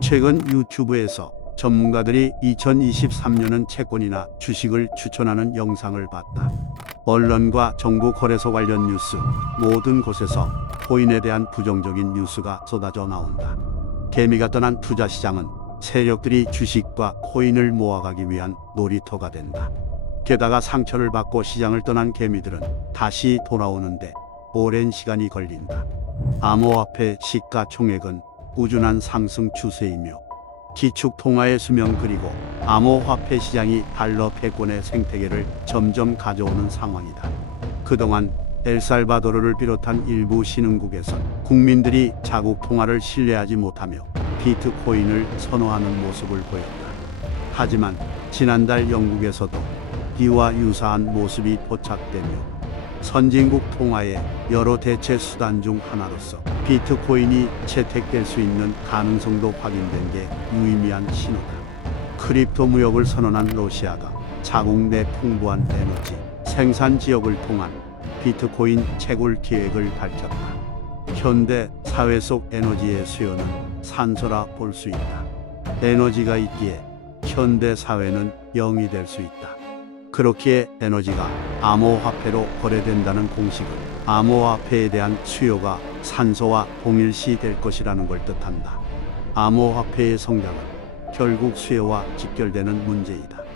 최근 유튜브에서 전문가들이 2023년은 채권이나 주식을 추천하는 영상을 봤다. 언론과 정부 거래소 관련 뉴스 모든 곳에서 코인에 대한 부정적인 뉴스가 쏟아져 나온다. 개미가 떠난 투자 시장은 세력들이 주식과 코인을 모아가기 위한 놀이터가 된다. 게다가 상처를 받고 시장을 떠난 개미들은 다시 돌아오는데 오랜 시간이 걸린다. 암호화폐 시가총액은 꾸준한 상승 추세이며 기축 통화의 수명 그리고 암호화폐 시장이 달러 패권의 생태계를 점점 가져오는 상황이다. 그동안 엘살바도르를 비롯한 일부 신흥국에선 국민들이 자국 통화를 신뢰하지 못하며 비트코인을 선호하는 모습을 보였다. 하지만 지난달 영국에서도 이와 유사한 모습이 포착되며 선진국 통화의 여러 대체 수단 중 하나로서 비트코인이 채택될 수 있는 가능성도 확인된 게 유의미한 신호다. 크립토 무역을 선언한 러시아가 자국 내 풍부한 에너지 생산 지역을 통한 비트코인 채굴 계획을 밝혔다. 현대 사회 속 에너지의 수요는 산소라 볼 수 있다. 에너지가 있기에 현대 사회는 영이 될 수 있다. 그렇기에 에너지가 암호화폐로 거래된다는 공식은 암호화폐에 대한 수요가 산소와 동일시 될 것이라는 걸 뜻한다. 암호화폐의 성장은 결국 수요와 직결되는 문제이다.